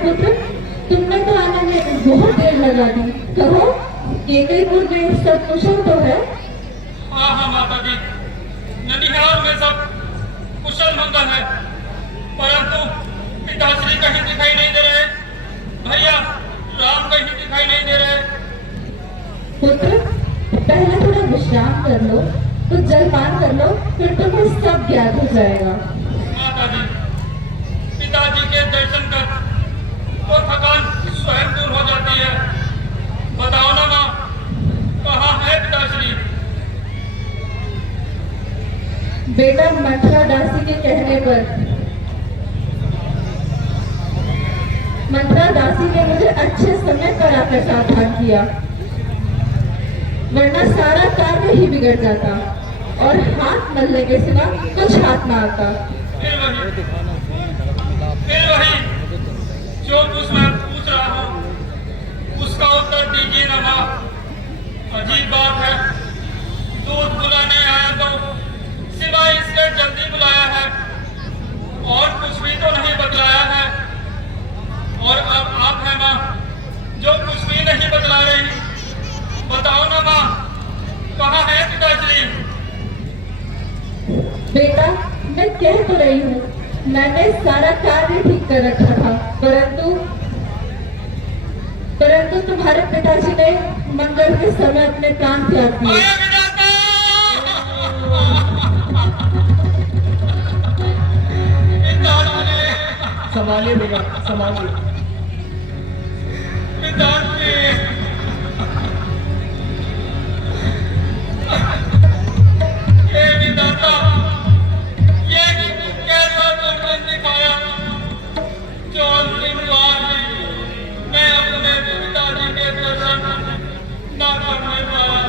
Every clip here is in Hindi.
पुत्र, तुमने तो आने में बहुत देर लगा दी। कहो, केकईपुर में सब कुशल तो है? हाँ हाँ माता जी, ननिहाल में सब कुशल मंगल है, परंतु पिताश्री कहीं दिखाई नहीं दे रहे, भैया राम कहीं दिखाई नहीं दे रहे। पुत्र, पहले थोड़ा विश्राम कर लो, तो जलपान कर लो, फिर तुम्हें सब ज्ञात हो जाएगा। माता जी, पिताजी के दर्शन कर तो थकान स्वयं दूर हो जाती है। बताओ ना माँ, कहाँ है पिताश्री? बेटा, मंत्रा दासी के कहने पर मंत्रा दासी ने मुझे अच्छे समय पर आकर सावधान किया, वरना सारा कार्य ही बिगड़ जाता और हाथ मलने के सिवा कुछ हाथ ना आता। फिर वही जो कुछ मैं पूछ रहा हूँ, उसका उत्तर दीजिए ना माँ। अजीब बात है, दूध बुलाने आया तो सिवाय इसके जल्दी बुलाया है और कुछ भी तो नहीं बतलाया है, और अब आप है माँ जो कुछ भी नहीं बतला रही। बताओ ना माँ, कहाँ है पिताश्री? बेटा, मैं कह तो रही हूँ, मैंने सारा कार्य ठीक कर रखा था, परंतु तुम्हारे पिताजी ने मंगल के समय अपने प्राण त्याग दिए। संभालिए बेटा, संभालिए। पिताश्री, हे विधाता, ये कैसा दुर्गुण दिखाया जो अंतिम बार मैं अपने पिताजी के दर्शन न करने पाया।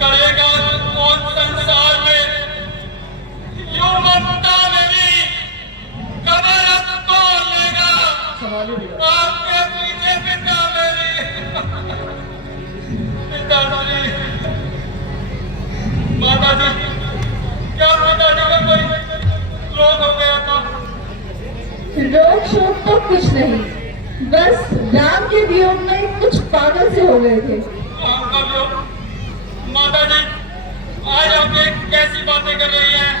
करेगा कौन संसार में यूं ममता मेरी कबर अब तोड़ लेगा। संभालिए बेटा। आपके पीछे पिता मेरी पिताश्री। माता जी, क्या पिताजी का कोई रोग हो गया था? रोग शोक तो कुछ नहीं, बस राम के वियोग में कुछ पागल से हो गए थे। राम का वियोग? माता जी, आज आप ये कैसी बातें कर रही हैं?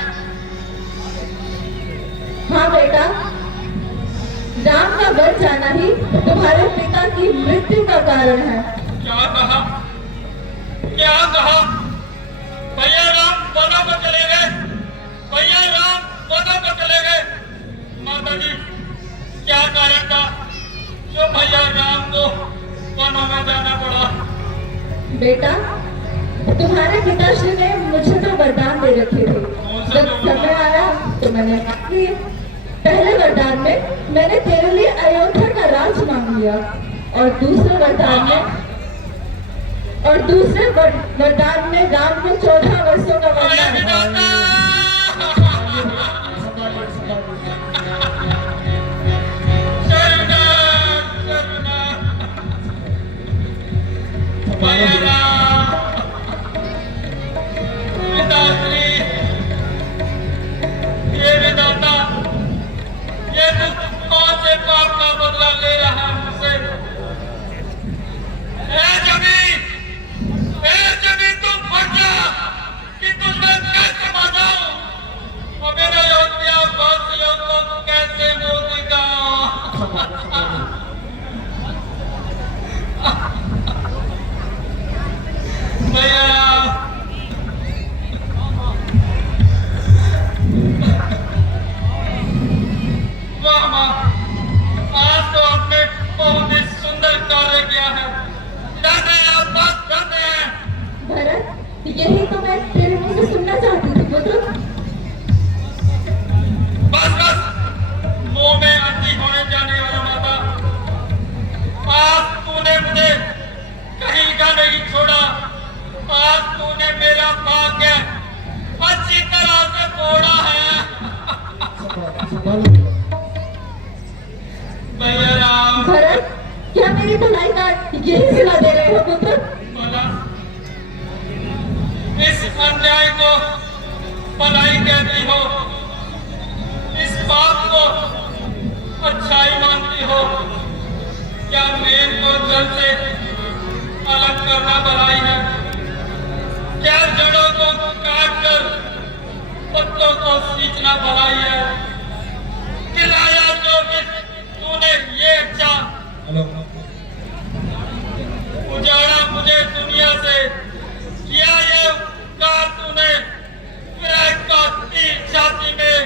हाँ बेटा, राम का बच जाना ही तुम्हारे पिता की मृत्यु का कारण है। क्या कहा? क्या कहा? भैया राम वनों पर चले गए, भैया राम वनों पर चले गए। माता जी, क्या कारण था जो भैया राम को वनों में जाना पड़ा? बेटा, तुम्हारे पिताश्री ने मुझे तो वरदान दे रखे थे, जब समय आया तो मैंने मांग लिए। पहले वरदान में मैंने तेरे लिए अयोध्या का राज मांग लिया, और दूसरे वरदान में राम को 14 वर्षों का वरदान। पिताश्री, ये विधाता, ये तू कौन से पाप का बदला ले रहा है मुझसे? जमी तू फट जा कि तुझमें कैसे बचाऊं और मेरे योद्धा वासियों को कैसे मुंह दिखाऊं? भैया वाह माँ, आज तो आपने बहुत ही सुंदर कार्य किया है। जाते हैं आप, बात करते हैं। भरत, यही तो मैं तेरे मुंह से सुनना चाहती थी पुत्र। बस बस, मुंह में अंधी होने जाने वाला माता, आज तूने मुझे कहीं का नहीं छोड़ा। आज तूने मेरा भाग्य अच्छी तरह से फोड़ा है। भैया राम। भरत, क्या मेरी भलाई का यही सिला दे रहे हो पुत्र? बोला, इस अन्याय को भलाई कहती हो, इस पाप को अच्छाई मानती हो? क्या मेल को जल से अलग करना भलाई है? क्या जड़ों को काट कर पत्तों को सींचना भलाई है? खिलाया जो भी तूने ये अच्छा, उजाड़ा मुझे दुनिया से, किया ये उपकार तूने विरह का तीर छाती में,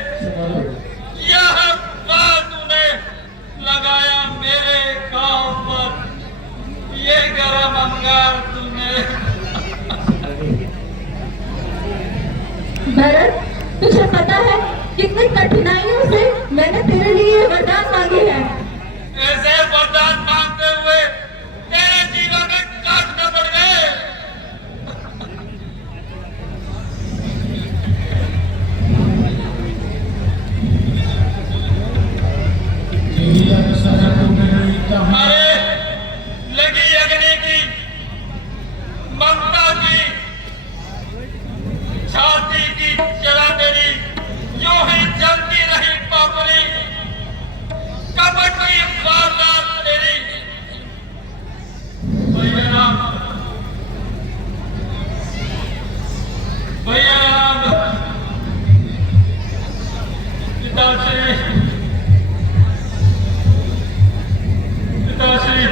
किया है उपकार तूने लगाया मेरे गांव पर, ये गरम अंगार तूने। भरत, तुझे पता है कितनी कठिनाइयों से मैंने तेरे लिए ये वरदान मांगे हैं। ऐसे वरदान मांगते हुए तेरे जीवन में काटने पड़ गए। अरे लगी अग्नि की, ममता की, छाती की जला तेरी यूं ही जलती रही पापड़ी, कपट की वारदात तेरी। भैया राम, भैया राम, पिताश्री, पिताश्री।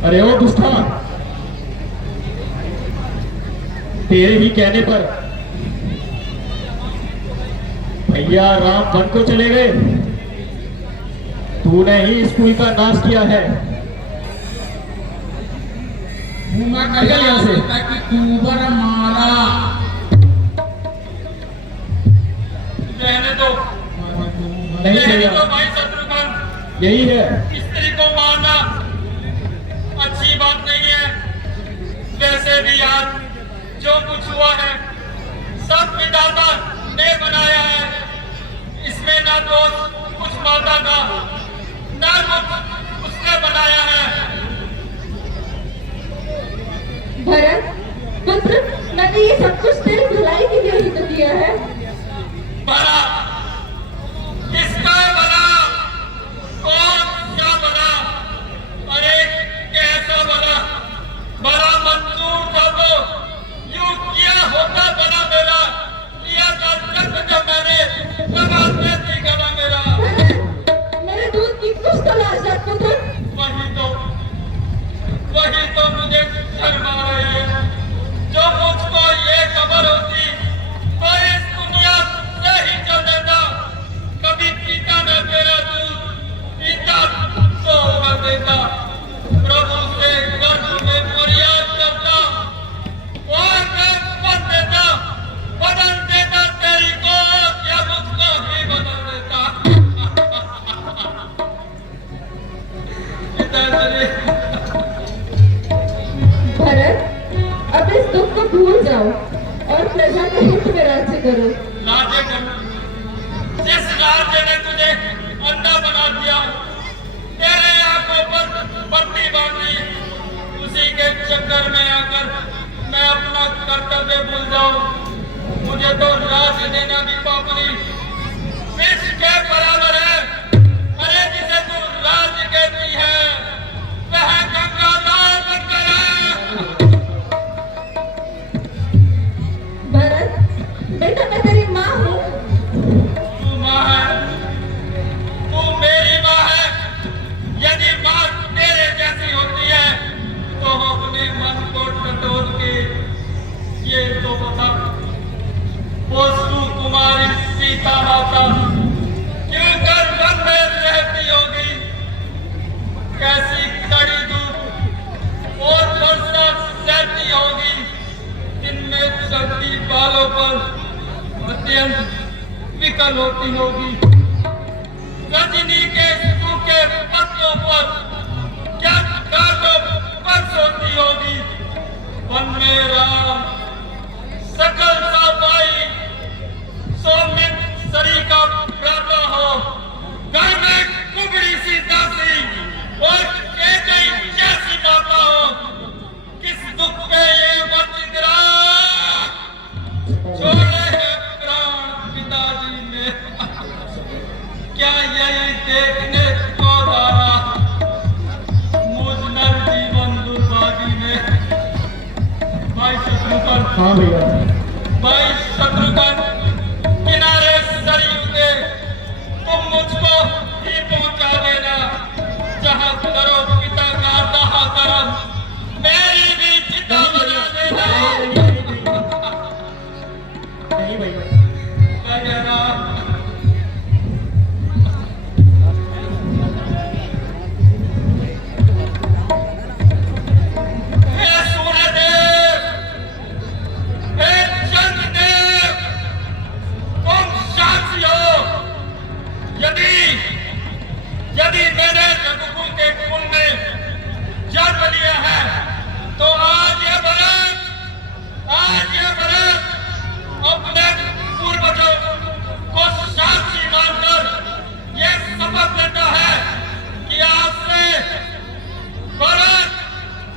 अरे ओ दुष्टा, तेरे ही कहने पर भैया राम वन को चले गए। तूने ही स्कूल का नाश किया है। निकल यहाँ से। कुंवर मारा। रहने दो, नहीं रहने भैया, दो भाई शत्रुघ्न। यही है। स्त्री को मारना अच्छी बात नहीं है। वैसे भी आज जो कुछ हुआ है सब विधाता ने बनाया है। इसमें ना दोष कुछ माता का, ना कुछ उसने बनाया है। भरत पुत्र, मैंने ये सब कुछ तेरी भलाई के लिए ही तो किया है। भला किसका भला? कौन सा भला? अरे कैसा भला? भला मंजूर था तो यूं किया होता भला मेरा, किया था जब मैंने कमाते थी गला मेरा। भरत, मेरे दूध की कुछ तो लाज रख पुत्र। वही तो मुझे शर्म आ रही है। जो मुझको ये खबर होती तो इस दुनिया से ही चल देता। कभी पीता न तेरा दूध, पीता तो कर देता। प्रभु से गर्भ में फरियाद करता और मैं बन देता, बदल देता तेरी को, या मुझको ही बदल देता। पिताश्री, भरत, अब इस दुख को भूल जाओ और प्रजा के हित में राज्य करो। राज्य कर। जिस राज्य ने तुझे अंधा बना दिया, तेरे आंखों पर पट्टी बांधी, उसी के चक्कर में आकर मैं अपना कर्तव्य भूल जाऊं। मुझे तो राज्य देना भी पापनी विष के बराबर है। अरे जिसे तू राज्य कहती है वह गंगाधर बनकर है। भरत बेटा, मैं तेरी माँ हूँ। तू माँ है, तू मेरी माँ है। यदि माँ तेरे जैसी होती है तो अपने मन को टटोल के ये तो बता, वो सुकुमारी सीता माता क्यों कर वन में रहती होगी? कैसी कड़ी धूप और वर्षा सहती होगी? दिन में चलती बालों पर अत्यंत विकल होती होगी। रजनी के सूखे पत्तों पर क्या कांटों पर सोती होगी? वन में राम सकल साबाई सौमित सरी का प्राता हो, घर में कुबड़ी सी दासी और केकई जैसी माता हो। किस दुख पे ये वंचित छोड़े हैं हाँ भैया। भाई शत्रुघ्न, किनारे सरयू के तुम मुझको ही पहुंचा देना। जहां करो पिता का दाह करम, मेरी भी चिता बना देना। नहीं भैया। वगैरह हे सूर्यदेव, हे चंद्रदेव, तुम साक्षी हो। यदि मैंने रघुकुल के कुल में जन्म लिया है, तो आज ये भरत अपने पूर्वजों को साक्षी मानकर ये शपथ लेता है कि आज से भरत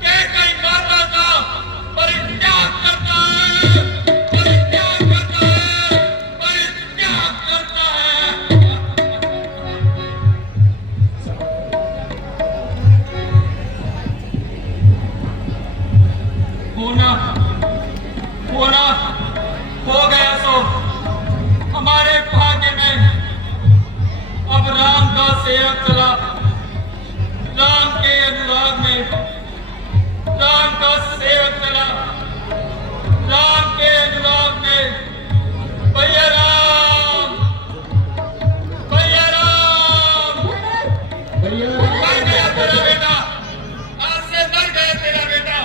के कई माता का परित्याग करता है, परित्याग करता है, परित्याग करता है। होना हो गया सो हमारे भाग्य में। अब राम का सेवक चला, राम के अनुराग में। राम का सेवक चला, राम के अनुराग में। भैया राम, भैया राम, भैया मर गया तेरा बेटा, आज से मर गया तेरा बेटा।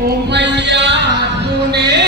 ओ मैया तूने